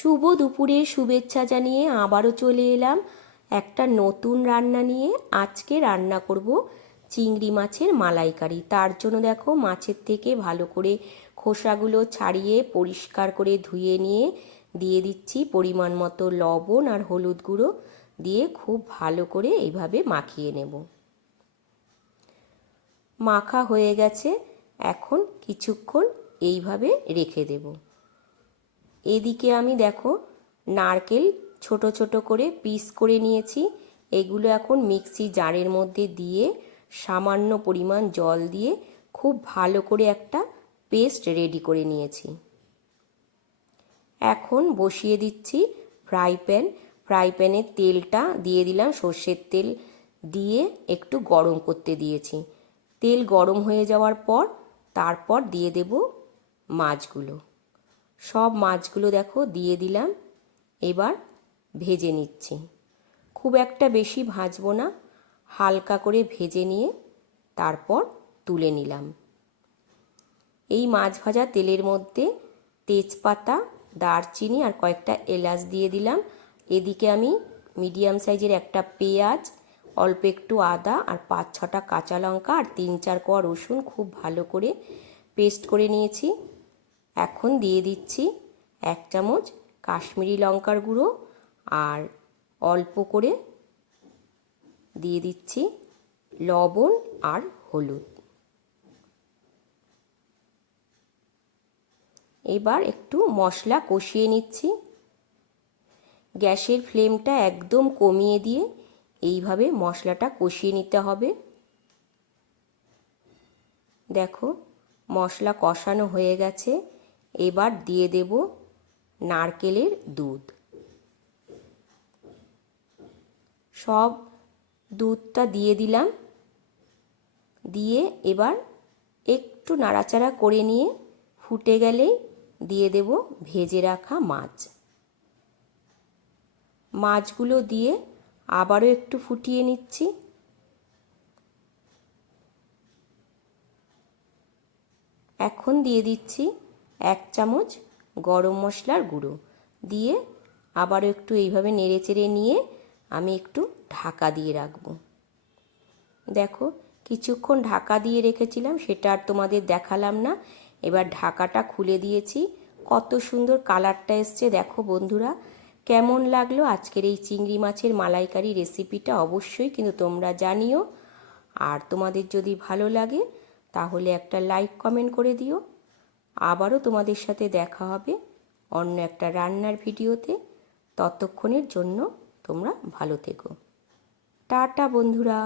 শুভ দুপুরের শুভেচ্ছা জানিয়ে আবারও চলে এলাম একটা নতুন রান্না নিয়ে। আজকে রান্না করব চিংড়ি মাছের মালাইকারি। তার জন্য দেখো মাছের থেকে ভালো করে খোসাগুলো ছাড়িয়ে পরিষ্কার করে ধুয়ে নিয়ে দিয়ে দিচ্ছি পরিমাণ মতো লবণ আর হলুদ গুঁড়ো দিয়ে খুব ভালো করে এইভাবে মাখিয়ে নেব। মাখা হয়ে গেছে, এখন কিছুক্ষণ এইভাবে রেখে দেব। এদিকে আমি দেখো নারকেল ছোট ছোট করে পিস করে নিয়েছি। এগুলো এখন মিক্সি জারের মধ্যে দিয়ে সামান্য পরিমাণ জল দিয়ে খুব ভালো করে একটা পেস্ট রেডি করে নিয়েছি। এখন বসিয়ে দিচ্ছি ফ্রাই প্যানে তেলটা দিয়ে দিলাম, সর্ষের তেল দিয়ে একটু গরম করতে দিয়েছি। তেল গরম হয়ে যাওয়ার পর তারপর দিয়ে দেব মাছগুলো। সব মাছগুলো দেখো দিয়ে দিলাম, এবার ভেজে নিচ্ছি। খুব একটা বেশি ভাজবো না, হালকা করে ভেজে নিয়ে তারপর তুলে নিলাম। এই মাছ ভাজা তেলের মধ্যে তেজপাতা, দারচিনি আর কয়েকটা এলাচ দিয়ে দিলাম। এদিকে আমি মিডিয়াম সাইজের একটা পেঁয়াজ, অল্প একটু আদা আর 5-6টা কাঁচা লঙ্কা আর 3-4 কোয়া রসুন খুব ভালো করে পেস্ট করে নিয়েছি। এখন দিয়ে দিচ্ছি 1 চামচ কাশ্মীরি লঙ্কার গুঁড়ো আর অল্প করে দিয়ে দিচ্ছি লবণ আর হলুদ। এবার একটু মশলা কষিয়ে নিচ্ছি। গ্যাসের ফ্লেমটা একদম কমিয়ে দিয়ে এইভাবে মশলাটা কষিয়ে নিতে হবে। দেখো মশলা কষানো হয়ে গেছে, এবার দিয়ে দেব নারকেলের দুধ। সব দুধটা দিয়ে দিলাম, দিয়ে এবার একটু নাড়াচাড়া করে নিয়ে ফুটে গেলেই দিয়ে দেব ভেজে রাখা মাছ। মাছগুলো দিয়ে আবারও একটু ফুটিয়ে নিচ্ছি। এখন দিয়ে দিচ্ছি 1 চামচ গরম মশলার গুঁড়ো দিয়ে আবারও একটু এইভাবে নেড়েচেড়ে নিয়ে আমি একটু ঢাকা দিয়ে রাখবো। দেখো কিছুক্ষণ ঢাকা দিয়ে রেখেছিলাম, সেটা আর তোমাদের দেখালাম না। এবার ঢাকাটা খুলে দিয়েছি, কত সুন্দর কালারটা এসছে দেখো বন্ধুরা। কেমন লাগলো আজকের এই চিংড়ি মাছের মালাইকারি রেসিপিটা অবশ্যই কিন্তু তোমরা জানিও। আর তোমাদের যদি ভালো লাগে তাহলে একটা লাইক কমেন্ট করে দিও। আবারও তোমাদের সাথে দেখা হবে অন্য একটা রান্নার ভিডিওতে। ততক্ষণের জন্য তোমরা ভালো থেকো। টাটা বন্ধুরা।